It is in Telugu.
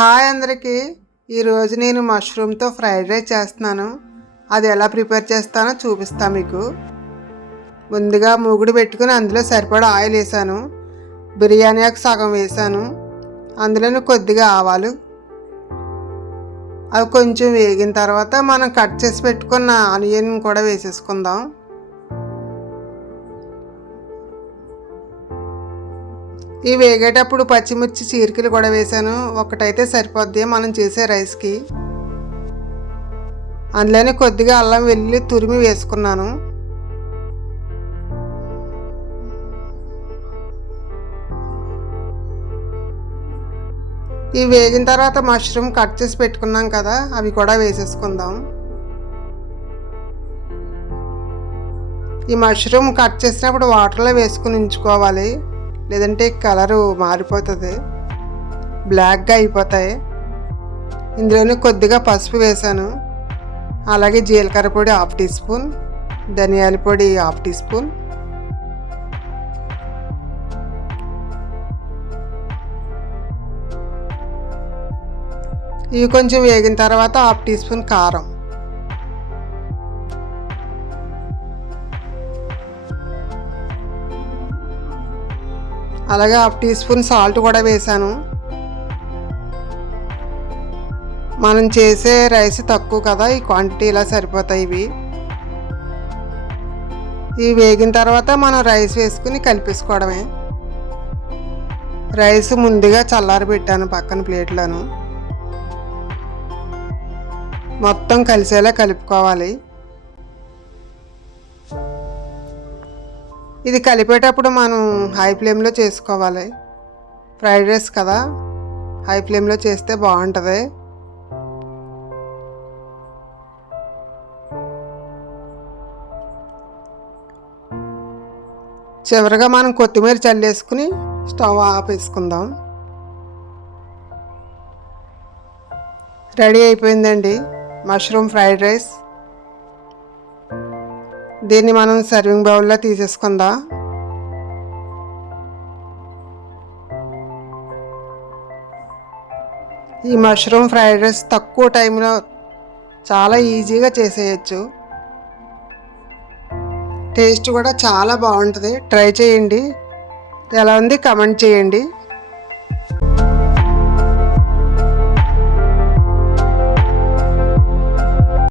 హాయ్ అందరికీ. ఈరోజు నేను మష్రూమ్తో ఫ్రైడ్ రైస్ చేస్తున్నాను. అది ఎలా ప్రిపేర్ చేస్తానో చూపిస్తాను మీకు. ముందుగా మూగుడు పెట్టుకుని అందులో సరిపడా ఆయిల్ వేసాను. బిర్యానీ ఆకు సగం వేసాను. అందులోనే కొద్దిగా ఆవాలు. అవి కొంచెం వేగిన తర్వాత మనం కట్ చేసి పెట్టుకున్న ఆనియన్ కూడా వేసేసుకుందాం. ఈ వేగేటప్పుడు పచ్చిమిర్చి చీరికలు కూడా వేసాను. ఒకటైతే సరిపోద్ది మనం చేసే రైస్కి. అందులోనే కొద్దిగా అల్లం వెల్లుల్లి తురిమి వేసుకున్నాను. ఈ వేగిన తర్వాత మష్రూమ్ కట్ చేసి పెట్టుకున్నాం కదా, అవి కూడా వేసేసుకుందాం. ఈ మష్రూమ్ కట్ చేసినప్పుడు వాటర్లో వేసుకుని ఉంచుకోవాలి, లేదంటే కలరు మారిపోతుంది, బ్లాక్గా అయిపోతాయి. ఇందులోనే కొద్దిగా పసుపు వేసాను. అలాగే జీలకర్ర పొడి 1/2 టీ స్పూన్, ధనియాల పొడి 1/2 టీ స్పూన్, ఇవి కొంచెం వేగిన తర్వాత 1/2 టీ స్పూన్ కారం, అలాగే 1/2 టీ స్పూన్ సాల్ట్ కూడా వేసాను. మనం చేసే రైస్ తక్కువ కదా, ఈ క్వాంటిటీ ఇలా సరిపోతాయి ఇవి. ఇవి వేగిన తర్వాత మనం రైస్ వేసుకుని కలిపేసుకోవడమే. రైస్ ముందుగా చల్లారి పెట్టాను పక్కన ప్లేట్లోను. మొత్తం కలిసేలా కలుపుకోవాలి. ఇది కలిపేటప్పుడు మనం హై ఫ్లేమ్లో చేసుకోవాలి. ఫ్రైడ్ రైస్ కదా, హై ఫ్లేమ్లో చేస్తే బాగుంటుంది. చివరిగా మనం కొత్తిమీర చల్లేసుకుని స్టవ్ ఆపేసుకుందాం. రెడీ అయిపోయిందండి మష్రూమ్ ఫ్రైడ్ రైస్. దీన్ని మనం సర్వింగ్ బౌల్లో తీసేసుకుందాం. ఈ మష్రూమ్ ఫ్రైడ్ రైస్ తక్కువ టైంలో చాలా ఈజీగా చేసేయచ్చు. టేస్ట్ కూడా చాలా బాగుంటుంది. ట్రై చేయండి. ఎలా ఉంది కమెంట్ చేయండి.